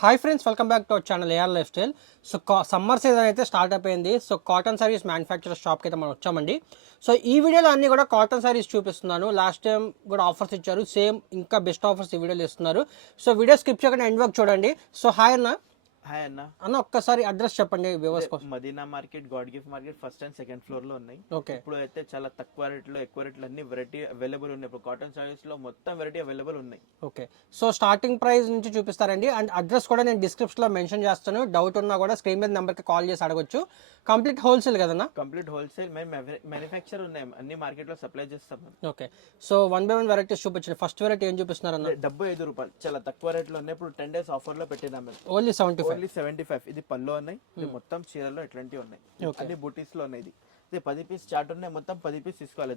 Hi friends, welcome back to our channel AR lifestyle. So summer season అయితే start అయిపోయింది. So cotton saris manufacturer షాప్కి అయితే మనం వచ్చామండి. సో ఈ వీడియోలో అన్ని కూడా కాటన్ సారీస్ చూపిస్తున్నాను. లాస్ట్ టైం కూడా ఆఫర్స్ ఇచ్చారు, సేమ్ ఇంకా బెస్ట్ ఆఫర్స్ ఈ వీడియోలో ఇస్తున్నారు. సో వీడియో స్కిప్ చేయకుండా ఎండ్ వరకు చూడండి. సో హాయ్ అన్న. హాయ్ అన్న. ఒక్కసారి అడ్రస్ చెప్పండి వ్యూవర్స్ కోసం. Madina market, god gift market first and second floor లో ఉన్నాయి. ఓకే. ఇప్పుడు అయితే చాలా తక్కువ రేట్లో ఎక్కువ రేట్లు అన్ని వెరైటీ అవైలబుల్ ఉన్నాయి. ఇప్పుడు కాటన్ సారీస్ లో మొత్తం వెరైటీ అవైలబుల్ ఉన్నాయి. ఓకే. సో స్టార్టింగ్ ప్రైస్ నుంచి చూపిస్తారండి. అండ్ అడ్రస్ కూడా నేను డిస్క్రిప్షన్ లో మెన్షన్ చేస్తాను. డౌట్ ఉన్నా కూడా స్క్రీన్ మీద నెంబర్ కి కాల్ చేసి అడగొచ్చు. కంప్లీట్ హోల్సేల్ కదన్నా? Complete wholesale. మేము మ్యానుఫ్యాక్చర్ ఉన్నాయి, అన్ని మార్కెట్ లో సప్లై చేస్తాం. ఓకే. సో 1 by 1 వెరైటీస్ చూపించండి. ఫస్ట్ వెరైటీ ఏం చూపిస్తున్నారన్న? ₹75 చాలా తక్కువ రేట్లో ఉన్నాయి. ఇప్పుడు 10 days ఆఫర్ లో పెట్టినాం మేము. ఓన్లీ 75. ఇది పళ్ళు ఉన్నాయి. ఇది మొత్తం చీరల్లో ఇట్లాంటివి ఉన్నాయి. అన్ని బూటీస్ లో ఉన్నాయి. ఇది 10 పీస్ చార్ట్ ఉన్నాయి. మొత్తం 10 పీస్ తీసుకోవాలి.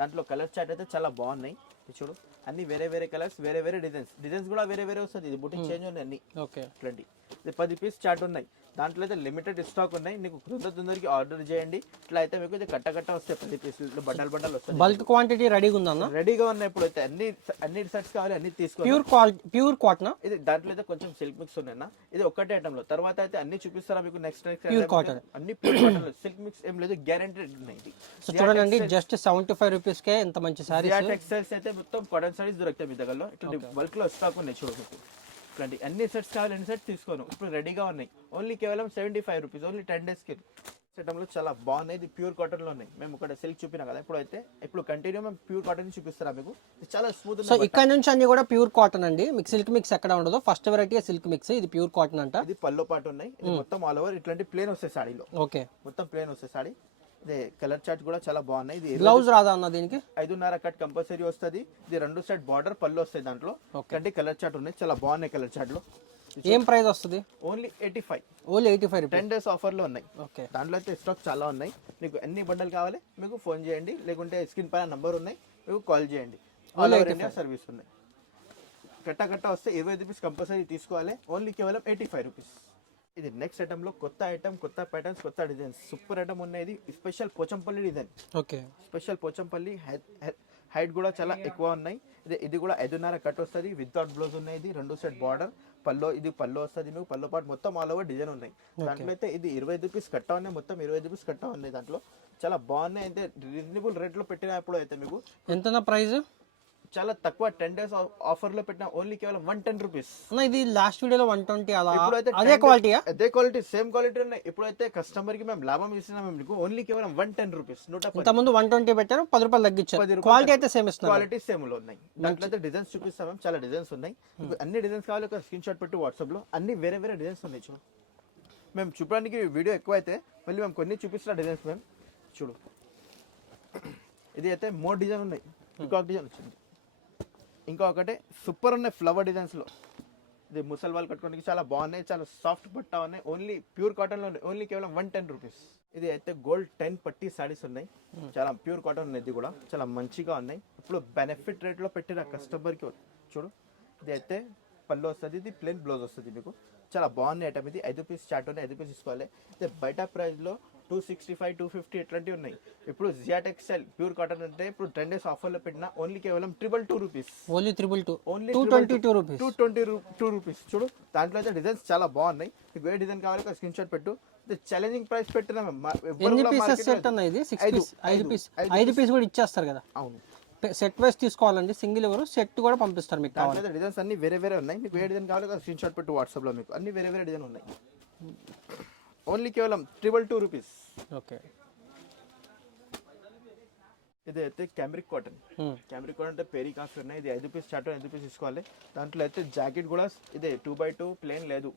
దాంట్లో కలర్ చార్ట్ అయితే చాలా బాగున్నాయి. చూడు, అన్ని వేరే వేరే కలర్స్, వేరే వేరే డిజైన్స్ కూడా వేరే వేరే వస్తుంది. ఇది బూటీ చేంజ్ ఉన్నాయి అన్ని. ఓకే. ఇట్లాంటి ఇది 10 పీస్ చార్ట్ ఉన్నాయి. దాంట్లో అయితే లిమిటెడ్ స్టాక్ ఉన్నాయి. నీకు తొందరకి ఆర్డర్ చేయండి. ఇట్లా అయితే మీకు ఇది కట్ట వస్తాయి. 10 పీసులు బండల్ వస్తాయి. బల్క్ క్వాంటిటీ రెడీగా ఉందన్న? రెడీగా ఉన్నాయి. ఇప్పుడు అయితే అన్ని సెట్స్ కావాలి, అన్ని తీసుకోవాలి. Pure cotton. ఇది దాంట్లో అయితే కొంచెం సిల్క్ మిక్స్ ఉన్నాయి. ఇది ఒక్కటే ఐటమ్ లో. తర్వాత అయితే అన్ని చూపిస్తారా మీకు. నెక్స్ట్ ప్యూర్ కాటన్, అన్ని ప్యూర్ కాటన్. సిల్క్ మిక్స్ ఏం లేదు, గ్యారెంటెడ్ ఉన్నాయి. సో చూడండి, జస్ట్ 75 రూపీస్ కే ఎంత మంచి సారీస్. టెక్స్టైల్స్ అయితే మొత్తం కాటన్ సారీస్ దొరుకుతాయి మీ దగ్గరలో. ఇట్లా బల్క్ లో స్టాక్ ఉన్నాయి. చూడండి, ఇట్లాంటి అన్ని సెట్స్ కావాలి, అన్ని సెట్స్ తీసుకోను. ఇప్పుడు రెడీగా ఉన్నాయి. ఓన్లీ కేవలం ₹75. ఓన్లీ 10 days కి. లో చాలా బాగున్నాయి. ఇది ప్యూర్ కాటన్ లో ఉన్నాయి. మేము ఇక్కడ సిల్క్ చూపినా కదా. ఇప్పుడు కంటిన్యూ మేము ప్యూర్ కాటన్ చూపిస్తారా మీకు. చాలా స్మూత్. సో ఇక్కడ నుంచి అన్ని కూడా ప్యూర్ కాటన్ అండి. మీకు సిల్క్ మిక్స్ ఎక్కడ ఉండదు. ఫస్ట్ వెరైటీ సిల్క్ మిక్స్, ఇది ప్యూర్ కాటన్ అంట. ఇది పల్లో పాటు ఉన్నాయి. ఇది మొత్తం ఆల్ ఓవర్ ఇట్లాంటి ప్లేన్ వస్తాయి సాడీలో. ఓకే. మొత్తం ప్లేన్ వస్తాయి సాడీ. ఇది కలర్ చార్ట్ కూడా చాలా బాగున్నాయి. ఇది బ్లౌజ్ రాదా అన్న దీనికి? 5.5 కట్ కంపల్సరీ వస్తుంది. ఇది 2 సైడ్ బార్డర్ పళ్ళు వస్తాయి. దాంట్లో కలర్ చార్ట్ ఉన్నాయి. చాలా బాగున్నాయి కలర్ చార్ట్ లో. ఏం ప్రైస్ వస్తుంది? ఓన్లీ 85. ఓన్లీ 85 10 days ఆఫర్ లో ఉన్నాయి. ఓకే. దాంట్లో అయితే స్టాక్ చాలా ఉన్నాయి. మీకు ఎన్ని బండలు కావాలి మీకు ఫోన్ చేయండి, లేకుంటే స్క్రీన్ పైన నంబర్ ఉన్నాయి, మీకు కాల్ చేయండి. ఆల్ ఓవర్ ఇండియా సర్వీస్ ఉన్నాయి. కట్ట వస్తే 25 పీస్ కంపల్సరీ తీసుకోవాలి. ఓన్లీ కేవలం ₹85. ఇది నెక్స్ట్ ఐటమ్ లో కొత్త ఐటమ్, కొత్త ప్యాటర్న్స్, కొత్త డిజైన్స్, సూపర్ ఐటమ్ ఉన్నాయి. Special Pochampally design. Okay. Special Pochampally. Height కూడా చాలా ఎక్కువ ఉన్నాయి. ఇది కూడా 5.5 కట్ వస్తుంది. వితౌట్ బ్లౌజ్ ఉన్నాయి. ఇది 2 సైడ్ బార్డర్ పల్లో. ఇది పల్లో వస్తుంది మీకు. పల్లో పాటు మొత్తం ఆల్ ఓవర్ డిజైన్ ఉన్నాయి. దాంట్లో అయితే ఇది 25 పీస్ కట్ట ఉన్నాయి. మొత్తం 25 పీస్ కట్ట ఉన్నాయి. దాంట్లో చాలా బాగున్నాయి. అయితే రీజనబుల్ రేట్ లో పెట్టినప్పుడు అయితే మీకు ఎంత ప్రైస్? చాలా తక్కువ. 10 days ఆఫర్ లో పెట్టిన ఓన్లీ కేవలం ₹110. ఇది లాస్ట్ వీడియోలో 120 అలా. అదే క్వాలిటీయా? అదే క్వాలిటీ, సేమ్ క్వాలిటీ ఉన్నాయి. ఇప్పుడైతే కస్టమర్ కి మేము లాభం ఇస్తున్నాం మీకు. ఓన్లీ కేవలం ₹110. ఇంతకుముందు 120 పెట్టారు, ₹10 తగ్గించారు. క్వాలిటీ అయితే సేమ్ ఇస్తున్నారు. క్వాలిటీ సేమ్ లో ఉన్నాయి. దాంట్లో అయితే డిజైన్స్ చూపిస్తాం. మేము చాలా డిజైన్స్ ఉన్నాయి. అన్ని డిజైన్స్ కావాలి, ఒక స్క్రీన్ షాట్ పెట్టి వాట్సాప్ లో. అన్ని వేరే వేరే డిజైన్స్ ఉన్నాయి. చూడు, మేము చూపడానికి వీడియో ఎక్కువ అయితే మళ్ళీ మేము కొన్ని చూపిస్తున్న డిజైన్స్. మేము చూడు, ఇది అయితే మోర్ డిజైన్ ఉన్నాయి. ఇంకొక డిజైన్ వచ్చింది. ఇంకా ఒకటే సూపర్ ఉన్నాయి ఫ్లవర్ డిజైన్స్ లో. ఇది ముసలి వాళ్ళు కట్టుకోవడానికి చాలా బాగున్నాయి. చాలా సాఫ్ట్ బట్ట ఉన్నాయి. ఓన్లీ ప్యూర్ కాటన్ లో ఉన్నాయి. ఓన్లీ కేవలం ₹110. ఇది అయితే గోల్డ్ 10 పట్టీ సారీస్ ఉన్నాయి. చాలా ప్యూర్ కాటన్ ఉన్నాయి. ఇది కూడా చాలా మంచిగా ఉన్నాయి. ఇప్పుడు బెనిఫిట్ రేట్ లో పెట్టిన కస్టమర్ కి. చూడు, ఇది అయితే పళ్ళు వస్తుంది. ఇది ప్లెయిన్ బ్లౌజ్ వస్తుంది మీకు. చాలా బాగున్నాయి ఐటమ్. ఇది 5 పీస్ చార్ట్ ఉన్నాయి. 5 పీస్ తీసుకోవాలి. ఇది బయట ప్రైస్ లో 265, 250 ఇట్లాంటివి ఉన్నాయి. ఇప్పుడు జియా టెక్స్టైల్ ప్యూర్ కాటన్ అంటే ఇప్పుడు 10 days ఆఫర్ లో పెట్టిన ఓన్లీ కేవలం ₹222. ఓన్లీ 222. ఓన్లీ ₹222. చూడు, దాంట్లో అయితే డిజైన్స్ చాలా బాగున్నాయి. మీకు ఏ డిజైన్ కావాలి స్క్రీన్ షాట్ పెట్టు. ఇది ఛాలెంజింగ్ ప్రైస్ పెట్టినా. ఎన్ని పీసెస్ సెట్ అన్న ఇది? 5 పీస్ కూడా ఇచ్చేస్తారు కదా? అవును. సెట్ వైస్ తీసుకోవాలండి. సింగిల్ ఎవరు సెట్ కూడా పంపిస్తారు మీకు. దాంట్లో డిజైన్స్ అన్ని వేరే వేరే ఉన్నాయి. మీకు ఏ డిజైన్ కావాలి స్క్రీన్ షాట్ పెట్టు వాట్సాప్ లో. మీకు అన్ని వేరే వేరే డిజైన్ ఉన్నాయి. ఓన్లీ కేవలం ₹222. ఓకే. ఇది అయితే క్యామ్రిక్ కాటన్. క్యామ్రిక్ కాటన్ అంటే పేరీ కాస్ట్ ఉన్నాయి. ఇది 5 పీస్ చార్ట్, 5 పీస్ తీసుకోవాలి. దాంట్లో అయితే జాకెట్ కూడా ఇదే 2x2 ప్లేన్ లేదు.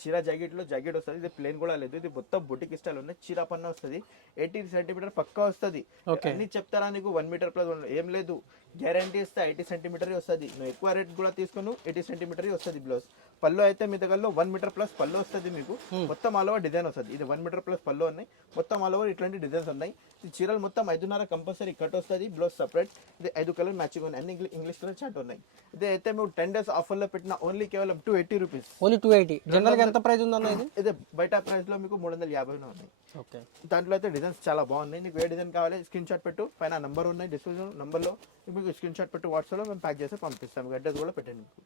చీర జాకెట్ లో జాకెట్ వస్తుంది. ఇది ప్లేన్ కూడా లేదు. ఇది మొత్తం బుటిక్ స్టైల్ ఉన్నాయి. చీర పన్న వస్తుంది. 80 సెంటీమీటర్ పక్కా వస్తుంది. అన్ని చెప్తారా నీకు 1 మీటర్ ప్లస్ ఏం లేదు. గ్యారంటీ ఇస్తే 80 సెంటీమీటర్ వస్తుంది. నువ్వు ఎక్కువ రేట్ కూడా తీసుకుని 80 సెంటీమీటర్ వస్తుంది బ్లౌజ్. పళ్ళు అయితే మీ దగ్గరలో 1 మీటర్ ప్లస్ పళ్ళు వస్తుంది మీకు. మొత్తం ఆల్ ఓవర్ డిజైన్ వస్తుంది. ఇది 1 మీటర్ ప్లస్ పళ్ళు ఉన్నాయి. మొత్తం ఆల్ ఓవర్ ఇట్లాంటి డిజైన్స్ ఉన్నాయి. ఈ చీరలు మొత్తం 5.5 కంపల్సరీ కట్ వస్తుంది. Blouse separate. ఇది 5 కలర్ మ్యాచింగ్ ఉన్నాయి. అన్ని ఇంగ్లీష్ కలర్ చార్ట్ ఉన్నాయి. ఇది అయితే మేము 10 days ఆఫర్ లో పెట్టిన ఓన్లీ కేవలం ₹280. ఓన్లీ 280. జనరల్ గా ఎంత ప్రైస్ ఉందన్న ఇది? ఇది బయట ప్రైస్ లో మీకు 350 ఉన్నాయి. ఓకే. దాంట్లో అయితే డిజైన్స్ చాలా బాగున్నాయి. నీకు ఏ డిజైన్ కావాలి స్క్రీన్ షాట్ పెట్టు. పైన నంబర్ ఉన్నాయి. డిస్క్రిప్షన్ నంబర్ లో మీకు స్క్రీన్ షాట్ పెట్టు వాట్సాప్ లో మేము ప్యాక్ చేసి పంపిస్తాం. అడ్రస్ కూడా పెట్టండి. మీకు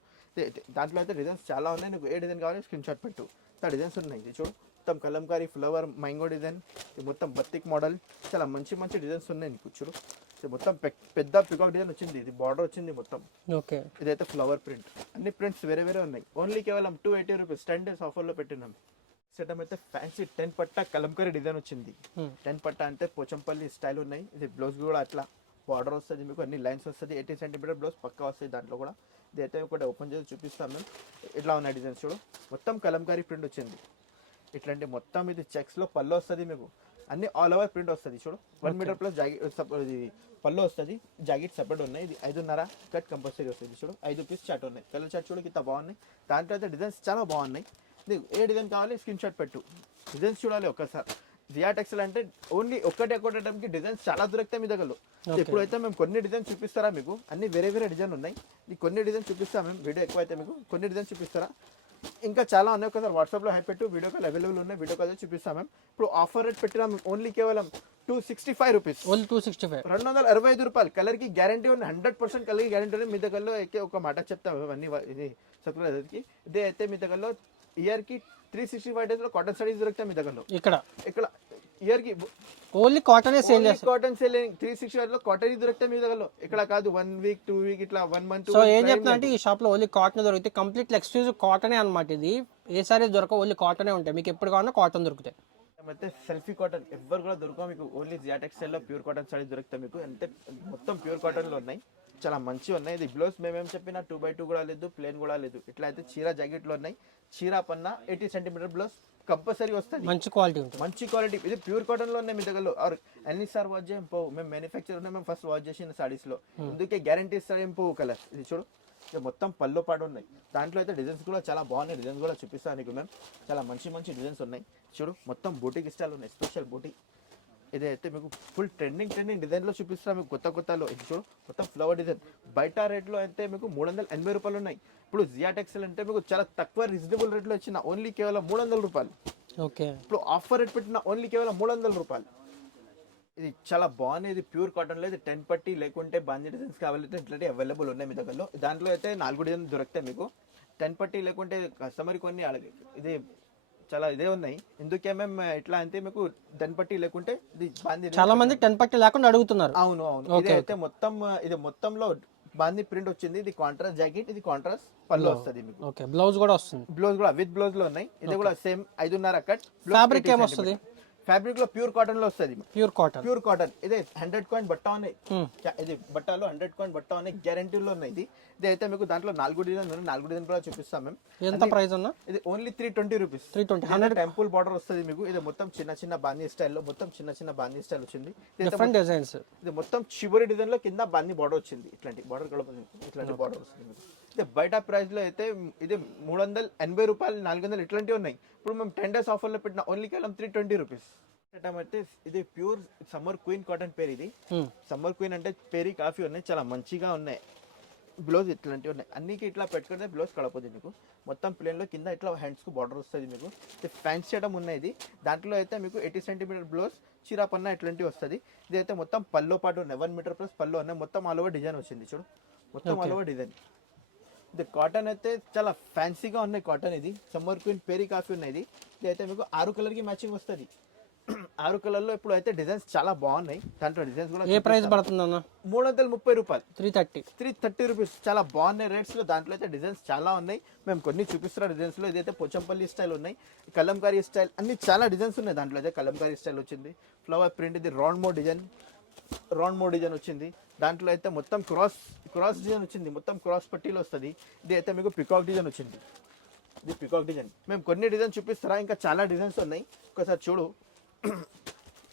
దాంట్లో అయితే డిజైన్స్ చాలా ఉన్నాయి, నీకు ఏ డిజైన్ కావాలి స్క్రీన్ షాట్ పెట్టు. డిజైన్స్ ఉన్నాయి, ఇది చూడు మొత్తం కలంకారీ ఫ్లవర్ మ్యాంగో డిజైన్, ఇది మొత్తం బత్తిక్ మోడల్, చాలా మంచి మంచి డిజైన్స్ ఉన్నాయి నీకు చూడు. ఇది మొత్తం పెద్ద పికాక్ డిజైన్ వచ్చింది, ఇది బార్డర్ వచ్చింది మొత్తం. ఓకే, ఇదైతే ఫ్లవర్ ప్రింట్, అన్ని ప్రింట్స్ వేరే వేరే ఉన్నాయి. ఓన్లీ కేవలం 280 రూపీస్ 10 days ఆఫర్లో పెట్టినాం. సెటప్ అయితే ఫ్యాన్సీ 10 పట్టా కలంకారీ డిజైన్ వచ్చింది. 10 పట్టా అంటే పోచంపల్లి స్టైల్ ఉన్నాయి. ఇది బ్లౌజ్ కూడా అట్లా బార్డర్ వస్తుంది మీకు, అన్ని లైన్స్ వస్తుంది. 80 cm బ్లౌజ్ పక్కా వస్తుంది దాంట్లో కూడా. ఇదైతే ఒకటి ఓపెన్ చేసి చూపిస్తాం మేము. ఇట్లా ఉన్నాయి డిజైన్స్ చూడు, మొత్తం కలంకారీ ప్రింట్ వచ్చింది. ఇట్లాంటి మొత్తం ఇది చెక్స్లో పళ్ళు వస్తుంది మీకు, అన్ని ఆల్ ఓవర్ ప్రింట్ వస్తుంది చూడు. 1 మీటర్ ప్లస్ జాకెట్ ఇది పళ్ళు వస్తుంది, జాకెట్ సపరేట్ ఉన్నాయి. ఇది 5.5 కట్ కంపల్సరీ వస్తుంది చూడు. 5 పీస్ చాట్ ఉన్నాయి, కలర్ చాట్ చూడు ఇంత బాగున్నాయి. దాంట్లో అయితే డిజైన్స్ చాలా బాగున్నాయి. నీకు ఏ డిజైన్ కావాలి స్క్రీన్ షాట్ పెట్టు, డిజైన్స్ చూడాలి ఒక్కసారి. జియా టెక్స్టైల్ అంటే ఓన్లీ ఒకటే టైంకి డిజైన్స్ చాలా దొరుకుతాయి మీ దగ్గర. ఎప్పుడైతే మేము కొన్ని డిజైన్ చూపిస్తారా మీకు, అన్ని వేరే వేరే డిజైన్ ఉన్నాయి. ఈ కొన్ని డిజైన్ చూపిస్తాం మేము, వీడియో ఎక్కువైతే మీకు కొన్ని డిజైన్ చూపిస్తారా, ఇంకా చాలా ఉన్నాయి. ఒకసారి వాట్సాప్లో హై పెట్టు, వీడియో కాల్ అవైలబుల్ ఉన్నాయి, వీడియో కాల్ చూపిస్తాం మేము. ఇప్పుడు ఆఫర్ రేట్ పెట్టినా ఓన్లీ కేవలం 265 రూపీస్, ఓన్లీ 265, 265 రూపాయలు. కలర్కి గ్యారంటీ ఉంది, 100% కలర్కి గ్యారంటీ ఉంది. మీ దగ్గరలో ఒక మాట చెప్తాం ఇవన్నీ, ఇది సబ్స్క్రైబర్కి ఇదే అయితే మీ దగ్గరలో ఇయర్కి 365 days కాటన్ సారీస్ దొరుకుతాయి మీ దగ్గరలో. ఇక్కడ ఇయర్కి ఓన్లీ కాటన్ సేల్ చేస్తారు, కాటన్ సేలింగ్ 365 లో కాటన్ దొరుకుతాయి మీ దగ్గరలో. ఇక్కడ కాదు 1 week 2 week ఇట్లా 1 month. సో ఏం చెప్తున్నా అంటే ఈ షాప్ లో ఓన్లీ కాటన్ దొరుకుతాయి, కంప్లీట్ ఎక్స్క్లూజివ్ కాటనే అనమాట. ఇది ఏ సారీ దొరకవు, ఓన్లీ కాటనే ఉంటాయి. మీకు ఎప్పుడు కావాలన్నా కాటన్ దొరుకుతాయి. అయితే సెల్ఫీ కాటన్ ఎవ్వరు కూడా దొరకవు మీకు, ఓన్లీ జియా టెక్స్టైల్ లో ప్యూర్ కాటన్ సారీస్ దొరుకుతాయి మీకు. అంటే మొత్తం ప్యూర్ కాటన్ లో ఉన్నాయి, చాలా మంచిగా ఉన్నాయి. ఇది బ్లౌజ్ మేమేం చెప్పినా 2x2 కూడా లేదు, ప్లేన్ కూడా లేదు. ఇట్లా అయితే చీర జాకెట్ లో ఉన్నాయి. చీర పన్న 80 cm బ్లౌజ్ కంపల్సరీ వస్తుంది, మంచి క్వాలిటీ ఉంటుంది, మంచి క్వాలిటీ. ఇది ప్యూర్ కాటన్ లో ఉన్నాయి మీ దగ్గరలో. ఆర్ ఎన్నిసార్లు వాచ్ చేయం పోవు, మేము మ్యానుఫ్యాక్చర్ ఉన్నాయి, మేము ఫస్ట్ వాచ్ చేసిన సారీస్ లో, అందుకే గ్యారంటీ ఇస్తారు ఏం పోవు కలర్. ఇది చూడు, ఇది మొత్తం పళ్ళు పాటు ఉన్నాయి. దాంట్లో అయితే డిజైన్స్ కూడా చాలా బాగున్నాయి, డిజైన్స్ కూడా చూపిస్తాను నీకు మేము. చాలా మంచి మంచి డిజైన్స్ ఉన్నాయి చూడు, మొత్తం బూటీకి స్టైల్ ఉన్నాయి, స్పెషల్ బూటీ. ఇదైతే మీకు ఫుల్ ట్రెండింగ్ డిజైన్లో చూపిస్తాను మీకు, కొత్తలో. ఇది చూడు మొత్తం ఫ్లవర్ డిజైన్. బయట రేట్లో అయితే మీకు 380 రూపాయలు ఉన్నాయి. ఇప్పుడు జియా టెక్స్టైల్ అంటే మీకు చాలా తక్కువ రీజనబుల్ రేట్లో వచ్చిన, ఓన్లీ కేవలం 300 రూపాయలు. ఓకే, ఇప్పుడు ఆఫర్ రేట్ పెట్టిన ఓన్లీ కేవలం 300 రూపాయలు. ఇది చాలా బాగుంది, ఇది ప్యూర్ కాటన్లో. ఇది 10 పట్టి లేకుంటే బాంజీ డిజైన్స్ కావాలంటే ఇట్లాంటి అవైలబుల్ ఉన్నాయి మీ దగ్గరలో. దాంట్లో అయితే 4 డిజైన్ దొరుకుతాయి మీకు. 10 పట్టి లేకుంటే కస్టమర్ కొన్ని ఇది చాలా ఇదే ఉన్నాయి. ఎందుకే మేము ఎట్లా అంటే మీకు 10 పట్టి లేకుంటే ఇది బాందీ, చాలా మంది 10 పట్టి లేకుండా అడుగుతున్నారు. అవును. ఇదైతే మొత్తం ఇది మొత్తంలో బాందీ ప్రింట్ వచ్చింది. ఇది కాంట్రాస్ట్ జాకెట్, ఇది కాంట్రాస్ట్ పళ్ళు వస్తుంది మీకు. ఓకే, బ్లౌజ్ కూడా వస్తుంది, బ్లౌజ్ కూడా విత్ బ్లౌజ్ లో ఉన్నాయి. ఇది కూడా సేమ్ 5.5 కట్. ఫ్యాబ్రిక్ ఏమొస్తుంది? ఫ్యాబ్రిక్ లో ప్యూర్ కాటన్ లో వస్తుంది, ప్యూర్ కాటన్. ఇదే 100 కాయిన్ బట్ట ఉన్నాయి. ఇది బట్టలో 100 కాయిన్ బట్ట ఉన్నాయి, గ్యారంటీలో ఉన్నాయి. ఇది అయితే మీకు దాంట్లో 4 డిజైన్ ఉన్నాయి, 4 డిజైన్ కూడా చూపిస్తాం మేము. ఎంత ప్రైస్ అన్న? ఇది ఓన్లీ 320 రూపీస్. 320 టెంపుల్ బార్డర్ వస్తుంది మీకు. ఇది మొత్తం చిన్న బాందీ స్టైల్లో, మొత్తం చిన్న బాందీ స్టైల్ వచ్చింది. Different designs. ఇది మొత్తం చివరి డిజైన్ లో కింద బాందీ బార్డర్ వచ్చింది. ఇట్లాంటి బార్డర్ కూడా ఇట్లాంటి బార్డర్ వస్తుంది మీకు. ఇది బయట ప్రైస్ లో అయితే ఇది 380 రూపాయలు, 400 ఇట్లాంటివి ఉన్నాయి. ఇప్పుడు మేము 10 days ఆఫర్ లో పెట్టిన ఓన్లీ కేవలం 320 రూపీస్. అయితే ఇది ప్యూర్ సమ్మర్ క్వీన్ కాటన్ పేరు. ఇది సమ్మర్ క్వీన్ అంటే పేరు కాఫీ ఉన్నాయి, చాలా మంచిగా ఉన్నాయి. బ్లౌజ్ ఇట్లాంటివి ఉన్నాయి, అన్నికి ఇట్లా పెట్టుకుంటే బ్లౌజ్ కడపోతుంది మీకు. మొత్తం ప్లేన్ లో కింద ఇట్లా హ్యాండ్స్ కు బార్డర్ వస్తుంది మీకు. ఫ్యాన్సీ ఐటమ్ ఉన్నాయి. ఇది దాంట్లో అయితే మీకు 80 cm బ్లౌజ్, చీరా పన్న ఇట్లాంటివి వస్తుంది. ఇది అయితే మొత్తం పల్లో పాటు ఉన్నాయి, 1 మీటర్ ప్లస్ పల్లో ఉన్నాయి. మొత్తం ఆల్ ఓవర్ డిజైన్ వచ్చింది చూడు, మొత్తం ఆల్ ఓవర్ డిజైన్. ఇది కాటన్ అయితే చాలా ఫ్యాన్సీగా ఉన్నాయి కాటన్. ఇది సమ్మర్ క్వీన్ పేరీ కాఫీ ఉన్నాయి. ఇది అయితే మీకు 6 కలర్కి మ్యాచింగ్ వస్తుంది. 6 కలర్లో ఇప్పుడు అయితే డిజైన్స్ చాలా బాగున్నాయి. దాంట్లో డిజైన్స్ కూడా ఏ ప్రైస్ పడుతుంది అన్న? 330 రూపాయలు, 330 రూపీస్. చాలా బాగున్నాయి రేట్స్ లో. దాంట్లో అయితే డిజైన్స్ చాలా ఉన్నాయి, మేము కొన్ని చూపిస్తున్న డిజైన్స్ లో. ఇదైతే పోచంపల్లి స్టైల్ ఉన్నాయి, కలంకారీ స్టైల్, అన్ని చాలా డిజైన్స్ ఉన్నాయి. దాంట్లో అయితే కలంకారీ స్టైల్ వచ్చింది, ఫ్లవర్ ప్రింట్. ఇది రౌండ్ మో డిజైన్ వచ్చింది. దాంట్లో అయితే మొత్తం క్రాస్ డిజైన్ వచ్చింది, మొత్తం క్రాస్ పట్టీలో వస్తుంది. ఇది అయితే మీకు పికాక్ డిజైన్ వచ్చింది. ఇది పికాక్ డిజైన్. మేము కొన్ని డిజైన్ చూపిస్తారా, ఇంకా చాలా డిజైన్స్ ఉన్నాయి, ఒకసారి చూడు.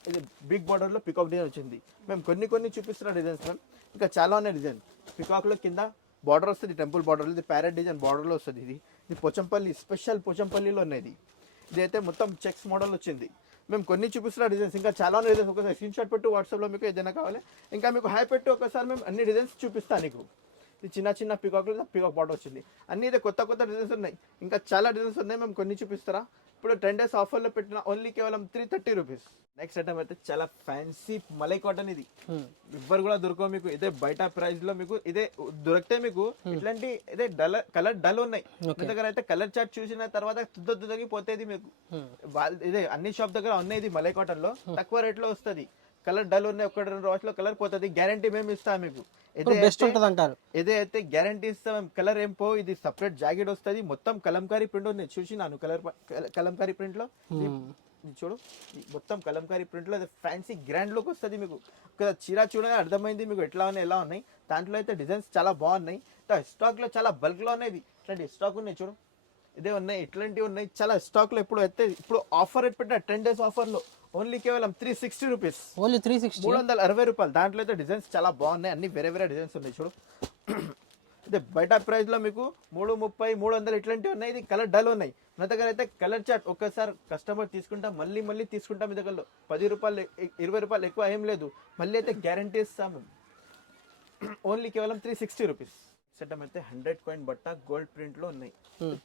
ఇది బిగ్ బార్డర్లో పికాక్ డిజైన్ వచ్చింది. మేము కొన్ని చూపిస్తున్న డిజైన్స్ మేము, ఇంకా చాలా ఉన్నాయి డిజైన్. పికాక్లో కింద బార్డర్ వస్తుంది, టెంపుల్ బార్డర్. ఇది ప్యారెట్ డిజైన్ బార్డర్లో వస్తుంది. ఇది పోచంపల్లి స్పెషల్, పోచంపల్లిలో ఉన్నాయి. ఇది అయితే మొత్తం చెక్స్ మోడల్ వచ్చింది. మేము కొన్ని చూపిస్తున్న డిజైన్స్, ఇంకా చాలా ఉన్నాయి డిజైన్స్. ఒకసారి స్క్రీన్ షాట్ పెట్టు, వాట్సాప్లో మీకు ఏదైనా కావాలి. ఇంకా మీకు హై పెట్టు, ఒకసారి మేము అన్ని డిజైన్స్ చూపిస్తాను నీకు. ఇది చిన్న పికాక్లో పికాక్ బార్డర్ వచ్చింది. అన్ని ఇదే కొత్త డిజైన్స్ ఉన్నాయి, ఇంకా చాలా డిజైన్స్ ఉన్నాయి. మేము కొన్ని చూపిస్తారా. ఇప్పుడు 10 days ఆఫర్లో పెట్టిన ఓన్లీ కేవలం 330 రూపీస్. నెక్స్ట్ ఐటమ్ అయితే చాలా ఫ్యాన్సీ మలై కాటన్ ఇది ఎవ్వరు కూడా దొరకవు మీకు. ఇదే బయట ప్రైస్ లో మీకు ఇదే దొరికితే మీకు ఇట్లాంటి ఇదే కలర్ డల్ ఉన్నాయి. మీ దగ్గర అయితే కలర్ చార్ట్ చూసిన తర్వాత తుద్దకి పోతేది మీకు. ఇదే అన్ని షాప్ దగ్గర ఉన్నాయి. ఇది మలై కాటన్ లో తక్కువ రేట్ లో వస్తుంది. కలర్ డల్ ఉన్నాయి, 1-2 వాష్ లో కలర్ పోతుంది. గ్యారంటీ మేము ఇస్తాం మీకు. బెస్ట్ ఉంటుంది అంటారు. ఇదే అయితే గ్యారంటీ ఇస్తాం. కలర్ ఏం పో. ఇది సపరేట్ జాకెట్ వస్తుంది. మొత్తం కలంకారీ ప్రింట్ ఉంది. చూసినాను కలంకారీ ప్రింట్ లో ఇది చూడు. మొత్తం కలంకారీ ప్రింట్ లో ఫ్యాన్సీ గ్రాండ్ లుక్ వస్తుంది మీకు. చీర చూడగానే అర్థమైంది మీకు ఎట్లా ఉన్నాయి ఎలా ఉన్నాయి. దాంట్లో అయితే డిజైన్స్ చాలా బాగున్నాయి. స్టాక్ లో చాలా బల్క్ లో ఉన్నాయి. ఇట్లాంటి స్టాక్ ఉన్నాయి చూడు. ఇదే ఉన్నాయి, ఇట్లాంటివి ఉన్నాయి చాలా స్టాక్ లో. ఇప్పుడు ఆఫర్ రేట్ పెట్టిన 10 days ఆఫర్ లో ఓన్లీ కేవలం 360 రూపీస్. ఓన్లీ 360, 360 రూపాయలు. దాంట్లో అయితే డిజైన్స్ చాలా బాగున్నాయి. అన్ని వేరే వేరే డిజైన్స్ ఉన్నాయి చూడు. ఇదే బయట ప్రైస్ లో మీకు 330, 300 ఇట్లాంటివి ఉన్నాయి. ఇది కలర్ డల్ ఉన్నాయి. నా దగ్గర అయితే కలర్ చార్ట్ ఒక్కసారి కస్టమర్ తీసుకుంటా మళ్ళీ తీసుకుంటాం. మీ దగ్గర 10 రూపాయలు 20 రూపాయలు ఎక్కువ ఏం లేదు. మళ్ళీ అయితే గ్యారంటీ ఇస్తాము. ఓన్లీ కేవలం 360 రూపీస్. సెటమ్ అయితే 100 కాయిన్ బట్ట గోల్డ్ ప్రింట్ లో ఉన్నాయి.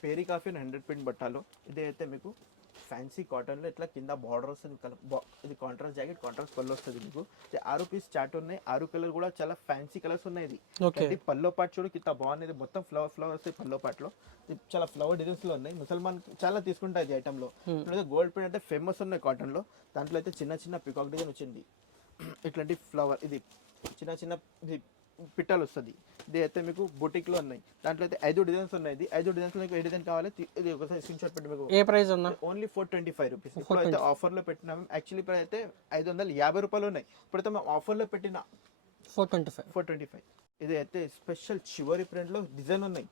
పేరీ కాఫీ 100 ప్రింట్ బట్టాలో. ఇదే అయితే మీకు ఫ్యాన్సీ కాటన్ లో ఇట్లా కింద బార్డర్ వస్తుంది. ఇది కాంట్రాస్ట్ జాకెట్, కాంట్రాస్ట్ పళ్ళు వస్తుంది మీకు. 6 పీస్ చాట్ ఉన్నాయి. 6 కలర్ కూడా చాలా ఫ్యాన్సీ కలర్స్ ఉన్నాయి. ఇది పల్లో పాట్ చూడు కింద బాగున్నది. మొత్తం ఫ్లవర్ వస్తాయి పల్లో పాట్ లో. చాలా ఫ్లవర్ డిజైన్స్ లో ఉన్నాయి. ముసల్మాన్ చాలా తీసుకుంటాయి ఈ ఐటమ్ లో. గోల్డ్ ప్రింట్ అంటే ఫేమస్ ఉన్నాయి కాటన్ లో. దాంట్లో అయితే చిన్న పికాక్ డిజైన్ వచ్చింది. ఇట్లాంటి ఫ్లవర్ ఇది చిన్న ఇది పిట్టలు వస్తుంది. ఇది అయితే మీకు బుటిక్ లో ఉన్నాయి. దాంట్లో అయితే 5 డిజైన్స్ ఉన్నాయి. 5 డిజైన్స్ లో ఏ డిజైన్ కావాలి ఇది ఒకసారి స్క్రీన్ షాట్ పెట్టి మీకు. ఏ ప్రైస్ ఉన్నా ఓన్లీ 425 రూపీస్. ఇప్పుడు అయితే ఆఫర్ లో పెట్టినాము. యాక్చువల్లీ ప్రైస్ అయితే 550 రూపాయలు ఉన్నాయి. ఇప్పుడైతే మేము ఆఫర్ లో పెట్టిన 425. ఇది అయితే స్పెషల్ చివరి ప్రింట్ లో డిజైన్ ఉన్నాయి.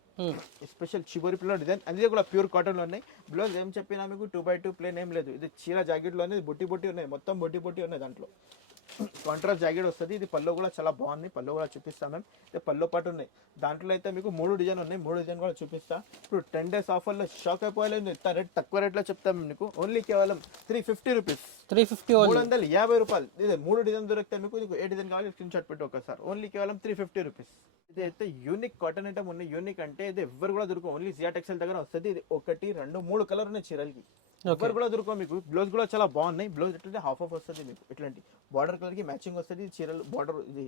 స్పెషల్ చివరి ప్రింట్ లో డిజైన్ అది కూడా ప్యూర్ కాటన్ లో ఉన్నాయి. బ్లౌజ్ ఏం చెప్పినా మీకు 2x2 ప్లేన్ ఏం లేదు. ఇది చీర జాకెట్ లోనే బొట్టి ఉన్నాయి. మొత్తం బొట్టి ఉన్నాయి. దాంట్లో కాంట్రాస్ట్ జాకెట్ వస్తుంది. ఇది పల్లో కూడా చాలా బాగుంది. పల్లో కూడా చూపిస్తాం మేము. ఇది పల్లో పాటు ఉన్నాయి. దాంట్లో అయితే మీకు 3 డిజైన్ ఉన్నాయి. 3 డిజైన్ కూడా చూపిస్తా. ఇప్పుడు 10 days ఆఫర్ లో షాక్ అయిపోలేదు. ఇంత రేట్ తక్కువ రేట్ లో చెప్తాం మీకు. ఓన్లీ కేవలం 350 రూపీస్. 350 రూపాయలు. ఇది 3 డిజైన్ దొరికితే మీకు. ఏ డిజైన్ కావాలి స్క్రీన్ షాట్ పెట్టి ఒకసారి. ఓన్లీ కేవలం 350 రూపీస్. ఇది అయితే యూనిక్ కాటన్ ఐటమ్ ఉన్నాయి. యూనిక్ అంటే ఇది ఎవరు కూడా దొరకవు. ఓన్లీ జియా టెక్స్టైల్ దగ్గర వస్తుంది. ఇది 1, 2, 3 కలర్ ఉన్నాయి చీరలకి. ఎవరు కూడా దొరకవు మీకు. బ్లౌజ్ కూడా చాలా బాగున్నాయి. బ్లౌజ్ ఎట్లంటే హాఫ్ వస్తుంది మీకు. ఇట్లాంటి బార్డర్ కలర్ కి మ్యాచింగ్ వస్తుంది. చీరలు బార్డర్ ఇది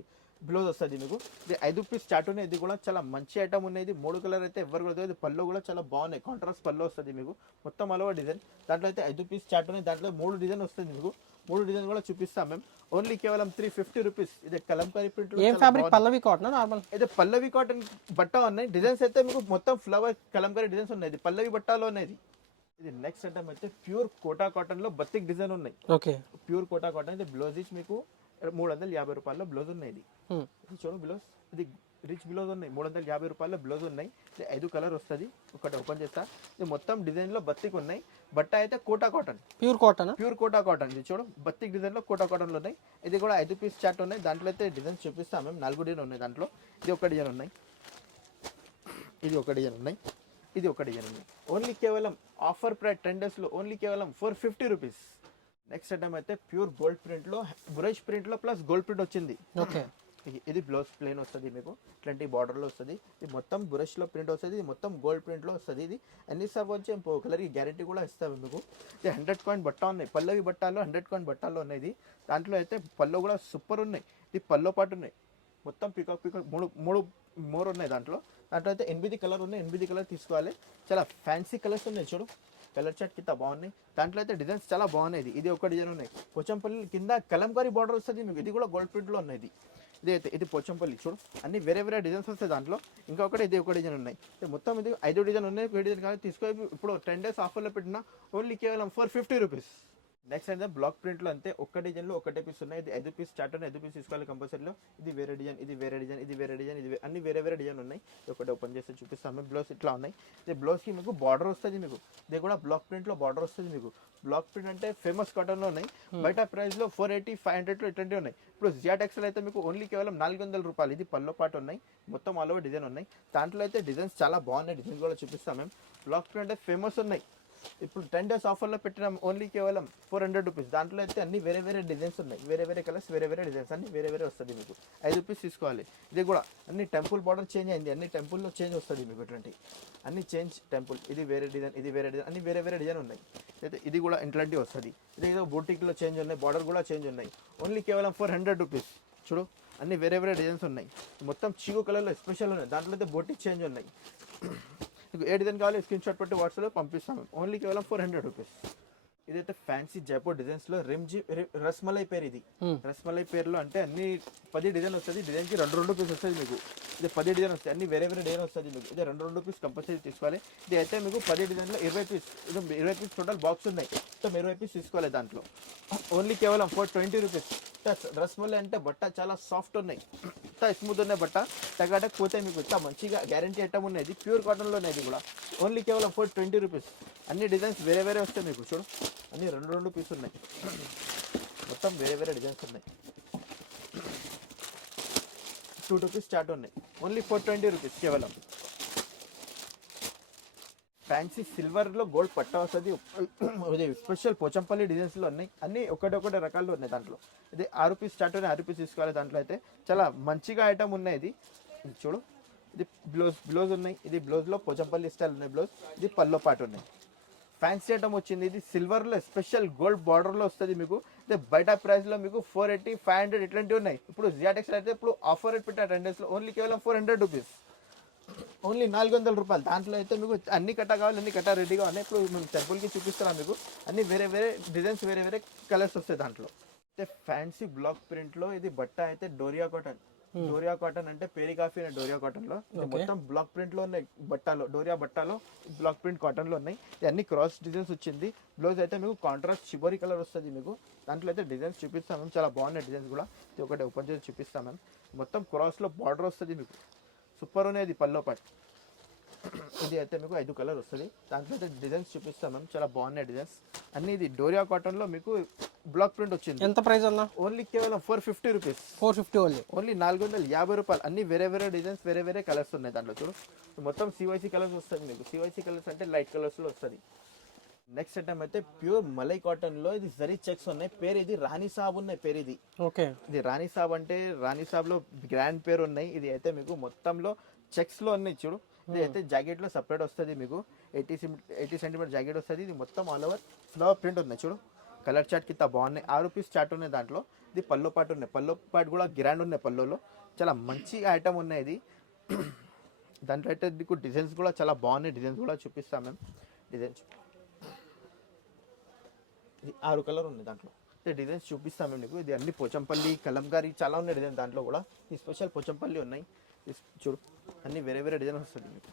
బ్లౌజ్ వస్తుంది మీకు. ఇది 5 పీస్ చాట్ ఉన్నాయి. ఇది కూడా చాలా మంచి ఐటమ్ ఉన్నాయి. 3 కలర్ అయితే ఎవరు కూడా ఇది పళ్ళు కూడా చాలా బాగున్నాయి. కాంట్రాస్ట్ పళ్ళు వస్తుంది మీకు. మొత్తం అలవా డిజైన్. దాంట్లో అయితే 5 పీస్ చాట్ ఉన్నాయి. దాంట్లో 3 డిజైన్ వస్తుంది మీకు. 3 డిజైన్ కూడా చూపిస్తాం మేము. ఓన్లీ కేవలం 350 రూపీస్. ఇది కలంకారీ ప్రింట్. పల్లవి కాటన్ నార్మల్. ఇది పల్లవి కాటన్ బట్ట ఉన్నాయి. డిజైన్స్ అయితే మీకు మొత్తం ఫ్లవర్ కలంకారీ డిజైన్స్ ఉన్నాయి. ఇది పల్లవి బట్టాలో ఉన్నాయి. ఇది నెక్స్ట్ ఐటమ్ అయితే ప్యూర్ కోటా కాటన్ లో బతిక్ డిజైన్ ఉన్నాయి. Pure Kota cotton. ఇది బ్లౌజ్ ఇచ్చి మీకు 350 రూపాయల్లో బ్లౌజ్ ఉన్నాయి. ఇది చూడు బ్లౌజ్. ఇది రిచ్ బ్లౌజ్ ఉన్నాయి. 350 రూపాయల్లో బ్లౌజ్ ఉన్నాయి. ఇది 5 కలర్ వస్తుంది. ఒకటి ఓపెన్ చేస్తా. ఇది మొత్తం డిజైన్ లో బతిక్ ఉన్నాయి. బట్ట అయితే Kota cotton, pure Kota cotton. ఇది చూడు బతిక్ డిజైన్ లో కోటా కాటన్ లో ఉన్నాయి. ఇది కూడా 5 పీస్ చాట్ ఉన్నాయి. దాంట్లో అయితే డిజైన్ చూపిస్తాం మేము. 4 డిజైన్ ఉన్నాయి దాంట్లో. ఇది ఒక డిజైన్ ఉన్నాయి. ఇది ఒక డిజైన్ ఉన్నాయి. ఇది ఒక డిజైన్ ఉంది. ఓన్లీ కేవలం ఆఫర్ ప్రైస్ 10 days లో ఓన్లీ కేవలం 450 రూపీస్. నెక్స్ట్ ఐటమ్ అయితే ప్యూర్ గోల్డ్ ప్రింట్ లో బ్రష్ ప్రింట్ లో ప్లస్ గోల్డ్ ప్రింట్ వచ్చింది. ఇది బ్లౌజ్ ప్లేన్ వస్తుంది మీకు. ఇట్లాంటి బార్డర్ లో వస్తుంది. ఇది మొత్తం బ్రష్ లో ప్రింట్ వస్తుంది. ఇది మొత్తం గోల్డ్ ప్రింట్ లో వస్తుంది. ఇది అన్ని సార్ వచ్చి కలర్ కి గ్యారంటీ కూడా ఇస్తాము మీకు. ఇది 100 కాయిన్ బట్ట ఉన్నాయి. పల్లవి బట్టాలో 100 కాయిన్ బట్టాలో ఉన్నాయి. దాంట్లో అయితే పల్లో కూడా సూపర్ ఉన్నాయి. ఇది పల్లో పాటు ఉన్నాయి. మొత్తం పికాక్ 3 ఉన్నాయి. దాంట్లో అయితే 8 కలర్ ఉన్నాయి. 8 కలర్ తీసుకోవాలి. చాలా ఫ్యాన్సీ కలర్స్ ఉన్నాయి చూడు. కలర్ చాట్ కింద బాగున్నాయి. దాంట్లో అయితే డిజైన్స్ చాలా బాగున్నాయి. ఇది ఒక డిజైన్ ఉన్నాయి. పోచంపల్లి కింద కలంకారీ బార్డర్ వస్తుంది మీకు. ఇది కూడా గోల్డ్ ప్రింట్ లో ఉన్నాయి. ఇది అయితే ఇది పోచంపల్లి చూడు. అన్ని వేరే వేరే డిజైన్స్ వస్తాయి దాంట్లో. ఇంకొకటి ఇది ఒక డిజైన్ ఉన్నాయి. మొత్తం ఇది 5 డిజైన్ ఉన్నాయి. 1 డిజైన్ కానీ తీసుకో. ఇప్పుడు 10 days ఆఫర్లో పెట్టిన ఓన్లీ కేవలం 450 రూపీస్. నెక్స్ట్ అయితే బ్లాక్ ప్రింట్ లో అంతే. ఒక్క డిజైన్ లో ఒకటే పీస్ ఉన్నాయి. ఇది 5 పీస్ చాట్ ఉన్నాయి. 5 పీస్ తీసుకోవాలి కంపల్సరీలో. ఇది వేరే డిజైన్, ఇది వేరే డిజైన్, ఇది వేరే డిజైన్, ఇది అన్ని వేరే వేరే డిజైన్ ఉన్నాయి. ఒకటి ఓపెన్ చేస్తే చూపిస్తాము. బ్లౌజ్ ఇట్లా ఉన్నాయి. ఇది బ్లౌజ్ కి మీకు బార్డర్ వస్తుంది మీకు. ఇది కూడా బ్లాక్ ప్రింట్ లో బార్డర్ వస్తుంది మీకు. బ్లాక్ ప్రింట్ అంటే ఫేమస్ కాటన్ లో ఉన్నాయి. బయట ప్రైస్ లో 480, 500 లో ఇట్లాంటివి ఉన్నాయి. ఇప్పుడు జియా టెక్స్టైల్ అయితే మీకు ఓన్లీ కేవలం 400 రూపాయలు. ఇది పల్లో పాటు ఉన్నాయి. మొత్తం ఆల్ ఓవర్ డిజైన్ ఉన్నాయి. దాంట్లో అయితే డిజైన్స్ చాలా బాగున్నాయి. డిజైన్స్ కూడా చూపిస్తాం మేము. బ్లాక్ ప్రింట్ అంటే ఫేమస్ ఉన్నాయి. ఇప్పుడు 10 days ఆఫర్లో పెట్టిన ఓన్లీ కేవలం 400 రూపీస్. దాంట్లో అయితే అన్ని వేరే వేరే డిజైన్స్ ఉన్నాయి, వేరే వేరే కలర్స్, వేరే వేరే డిజైన్స్ అన్ని వేరే వేరే వస్తుంది మీకు. 5 రూపీస్ తీసుకోవాలి. ఇది కూడా అన్ని టెంపుల్ బార్డర్ చేంజ్ అయింది, అన్ని టెంపుల్లో చేంజ్ వస్తుంది మీకు. ఇట్లాంటి అన్ని చేంజ్ టెంపుల్, ఇది వేరే డిజైన్, ఇది వేరే డిజైన్, అన్ని వేరే వేరే డిజైన్ ఉన్నాయి. అయితే ఇది కూడా ఇట్లాంటివి వస్తుంది. ఇది ఏదో బూటిక్లో చేంజ్ ఉన్నాయి, బార్డర్ కూడా చేంజ్ ఉన్నాయి. ఓన్లీ కేవలం 400 రూపీస్. చూడు అన్ని వేరే వేరే డిజైన్స్ ఉన్నాయి. మొత్తం చీకు కలర్లో స్పెషల్ ఉన్నాయి. దాంట్లో అయితే బోటిక్ చేంజ్ ఉన్నాయి. మీకు ఏ డిజైన్ కావాలి స్క్రీన్ షాట్ పెట్టి వాట్సాప్లో పంపిస్తాము. ఓన్లీ కేవలం 400 రూపీస్. ఇదైతే ఫ్యాన్సీ జైపూర్ డిజైన్స్లో రస్మలై పేరు. ఇది రస్మలై పేరులో అంటే అన్ని 10 డిజైన్ వస్తుంది. డిజైన్కి 2 రూపీస్ వస్తుంది మీకు. ఇది 10 డిజైన్ వస్తాయి, అన్ని వేరే వేరే డిజైన్ వస్తుంది మీకు. ఇది 2 రూపీస్ కంపల్సరీ తీసుకోవాలి. ఇది అయితే మీకు 10 డిజైన్లో 20 పీస్, ఇది 20 పీస్ టోటల్ బాక్స్ ఉన్నాయి. సో 20 పీస్ తీసుకోవాలి దాంట్లో. ఓన్లీ కేవలం 420 రూపీస్. రస్మలై అంటే బట్ట చాలా సాఫ్ట్ ఉన్నాయి, స్మూత్ ఉన్నాయి బట్ట, టగాటక్ పోతే మీకు చాలా మంచిగా గ్యారంటీ ఐటమ్ ఉన్నాయి. ఇది ప్యూర్ కాటన్లో ఉన్నాయి. ఇది కూడా ఓన్లీ కేవలం 420 రూపీస్. అన్ని డిజైన్స్ వేరే వేరే వస్తాయి మీకు. చూడు అన్ని 2 పీస్ ఉన్నాయి, మొత్తం వేరే వేరే డిజైన్స్ ఉన్నాయి. 2 రూపీస్ స్టార్ట్ ఉన్నాయి. ఓన్లీ 420 రూపీస్ కేవలం. ఫ్యాన్సీ సిల్వర్లో గోల్డ్ పట్ట వస్తుంది. ఇది స్పెషల్ పోచంపల్లి డిజైన్స్లో ఉన్నాయి. అన్ని ఒకటి రకాలు ఉన్నాయి దాంట్లో. ఇది 6 రూపీస్ స్టార్ట్ ఉన్నాయి, 6 రూపీస్ తీసుకోవాలి. దాంట్లో అయితే చాలా మంచిగా ఐటమ్ ఉన్నాయి. ఇది చూడు, ఇది బ్లౌజ్ ఉన్నాయి. ఇది బ్లౌజ్లో పోచంపల్లి స్టైల్ ఉన్నాయి బ్లౌజ్. ఇది పల్లో పాటు ఉన్నాయి. ఫ్యాన్సీ ఐటమ్ వచ్చింది. ఇది సిల్వర్లో స్పెషల్ గోల్డ్ బార్డర్లో వస్తుంది మీకు. ఇది బయట ప్రైస్లో మీకు 480, 500 ఇట్లాంటివి ఉన్నాయి. ఇప్పుడు జియాటెక్స్ అయితే ఇప్పుడు ఆఫర్ రేట్ పెట్టారు 10 డేస్లో. ఓన్లీ కేవలం 400 రూపీస్. ఓన్లీ 400 రూపాయలు. దాంట్లో అయితే మీకు అన్ని కట్ట కావాలి, అన్ని కట్ట రెడీగా ఉన్నాయి. ఇప్పుడు మేము టెంపుల్కి చూపిస్తున్నాం మీకు. అన్ని వేరే వేరే డిజైన్స్, వేరే వేరే కలర్స్ వస్తాయి దాంట్లో. అయితే ఫ్యాన్సీ బ్లాక్ ప్రింట్లో ఇది బట్ట అయితే డోరియా కాటన్. డోరియా కాటన్ అంటే పేరి కాఫీ డోరియా కాటన్ లో మొత్తం బ్లాక్ ప్రింట్ లో ఉన్నాయి. బట్టాలో డోరియా బట్టాలో బ్లాక్ ప్రింట్ కాటన్ లో ఉన్నాయి. అన్ని క్రాస్ డిజైన్స్ వచ్చింది. బ్లౌజ్ అయితే మీకు కాంట్రాస్ట్ చిబోరీ కలర్ వస్తుంది మీకు. దాంట్లో అయితే డిజైన్స్ చూపిస్తాం మేము, చాలా బాగున్నాయి డిజైన్స్ కూడా. ఇది ఒకటి ఓపెన్ చేసి చూపిస్తాం మేము. మొత్తం క్రాస్ లో బార్డర్ వస్తుంది మీకు, సూపర్ ఉన్నాయి. ఇది పల్లో పాట్. ఇది అయితే మీకు 5 కలర్ వస్తుంది. దాంట్లో అయితే డిజైన్స్ చూపిస్తాం మేము, చాలా బాగున్నాయి డిజైన్స్ అన్ని. ఇది డోరియా కాటన్ లో మీకు బ్లాక్ ప్రింట్ వచ్చింది. ఎంత ప్రైస్ అన్న? ఓన్లీ కేవలం 450 రూపీస్. 450 ఓన్లీ. ఓన్లీ 450 రూపాయలు. అన్ని వేరే వేరే డిజైన్స్, వేరే వేరే కలర్స్ ఉన్నాయి దాంట్లో. చూడు మొత్తం సివైసీ కలర్స్ వస్తుంది మీకు. సివైసీ కలర్స్ అంటే లైట్ కలర్స్ లో వస్తుంది. నెక్స్ట్ ఐటమ్ అయితే ప్యూర్ మలై కాటన్ లో ఇది జరీ చెక్స్ ఉన్నాయి. పేరు ఇది రాణి సాబ్ ఉన్నాయి పేరు ఇది. ఓకే, ఇది రాణి సాబ్ అంటే రాణి సాబ్ లో గ్రాండ్ పేరు ఉన్నాయి. ఇది అయితే మీకు మొత్తంలో చెక్స్ లో ఉన్నాయి. చూడు ఇది అయితే జాకెట్ లో సపరేట్ వస్తుంది మీకు. 80 సెంటీమీటర్ జాకెట్ వస్తుంది. ఇది మొత్తం ఆల్ ఓవర్ ఫ్లవర్ ప్రింట్ ఉన్నాయి. చూడు కలర్ చార్ట్ కింద బాగున్నాయి. 6 రూపీస్ చార్ట్ ఉన్నాయి దాంట్లో. ఇది పల్లో పాటు ఉన్నాయి. పల్లో పాటు కూడా గ్రాండ్ ఉన్నాయి. పల్లోలో చాలా మంచి ఐటమ్ ఉన్నాయి. ఇది దాంట్లో అయితే మీకు డిజైన్స్ కూడా చాలా బాగున్నాయి. డిజైన్స్ కూడా చూపిస్తాం మేము. డిజైన్స్ ఇది 6 కలర్ ఉన్నాయి దాంట్లో. డిజైన్స్ చూపిస్తాం మేము నీకు. ఇది అన్ని పోచంపల్లి, కలంకారీ చాలా ఉన్నాయి డిజైన్ దాంట్లో కూడా. ఈ స్పెషల్ పోచంపల్లి ఉన్నాయి. చూడు అన్ని వేరే వేరే డిజైన్ వస్తుంది మీకు.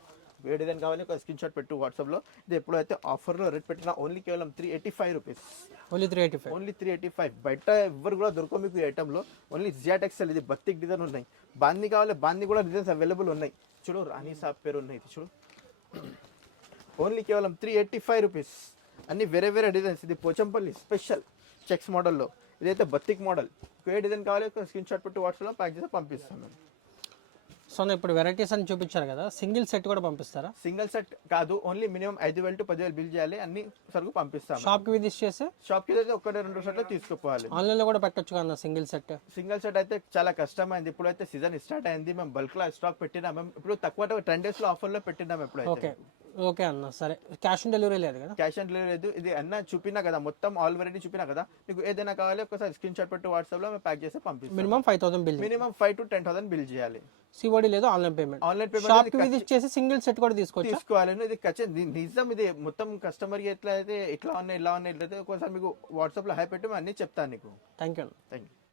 ఏ డిజైన్ కావాలి ఒక స్క్రీన్ షాట్ పెట్టు వాట్సాప్లో. ఇది ఎప్పుడైతే ఆఫర్లో రేట్ పెట్టినా ఓన్లీ కేవలం 385 రూపీస్. ఓన్లీ 385. ఓన్లీ 385. బయట ఎవరు కూడా దొరకవు మీకు ఈ ఐటెంలో. ఓన్లీ జియాటెక్స్ఎల్. ఇది బత్తిక్ డిజైన్ ఉన్నాయి. బాందీ కావాలి, బాందీ కూడా డిజైన్స్ అవైలబుల్ ఉన్నాయి. చూడు రాణి సాబ్ పేరు ఉన్నాయి. ఇది చూడు ఓన్లీ కేవలం 385 రూపీస్. అన్ని వేరే వేరే డిజైన్స్. ఇది పోచంపల్లి స్పెషల్ చెక్స్ మోడల్లో. ఇదైతే బత్తిక్ మోడల్. ఏ డిజైన్ కావాలి ఒక స్క్రీన్ షాట్ పెట్టి వాట్సాప్లో ప్యాక్ చేసి పంపిస్తాం మేము. సో ఇప్పుడు వెరైటీస్ అని చూపించారు కదా, సింగిల్ సెట్ కూడా పంపిస్తారా? సింగిల్ సెట్ కాదు, ఓన్లీ మినిమం 5,000 to 10,000 బిల్ చేయాలి. అన్ని సరుకు పంపిస్తాం. షాప్ కి విజిట్ చేస్తే షాప్ కి అయితే 1-2 సెట్లు తీసుకుపోవాలి. ఆన్లైన్ లో కూడా పెట్టొచ్చు కదా సింగిల్ సెట్. సింగిల్ సెట్ అయితే చాలా కష్టమైంది. ఇప్పుడైతే సీజన్ స్టార్ట్ అయింది. మేము బల్క్ లో స్టాక్ పెట్టినాం. మేము ఇప్పుడు తక్కువ 10 days లో ఆఫర్ లో పెట్టినాం. ఎప్పుడైతే ఓకే అన్న, సరే. క్యాష్ ఆన్ డెలివరీ లేదు కదా? క్యాష్ ఆన్ డెలివరీ లేదు. ఇది అన్న చూపినా కదా, మొత్తం ఆల్ వెరైటీ చూపినా కదా. మీకు ఏదైనా కావాలి ఒకసారి స్క్రీన్ షాట్ పెట్టి వాట్సాప్ లో ప్యాక్ చేసి పంపిస్తాం. Minimum 5,000 bill. Minimum 5,000 to 10,000 bill చేయాలి. సిఓడి లేదు, online payment. Online payment shop కి విజిట్ చేసి సింగిల్ సెట్ కూడా తీసుకోవాలి. ఇది నిజం. ఇది మొత్తం కస్టమర్ కి ఎట్లా అయితే ఇట్లా ఉన్నాయి, ఇలా ఉన్నాయి, ఇట్లయితే ఒకసారి మీకు వాట్సాప్ లో హై పెట్టి అన్ని చెప్తాను నీకు. Thank you. Thank you.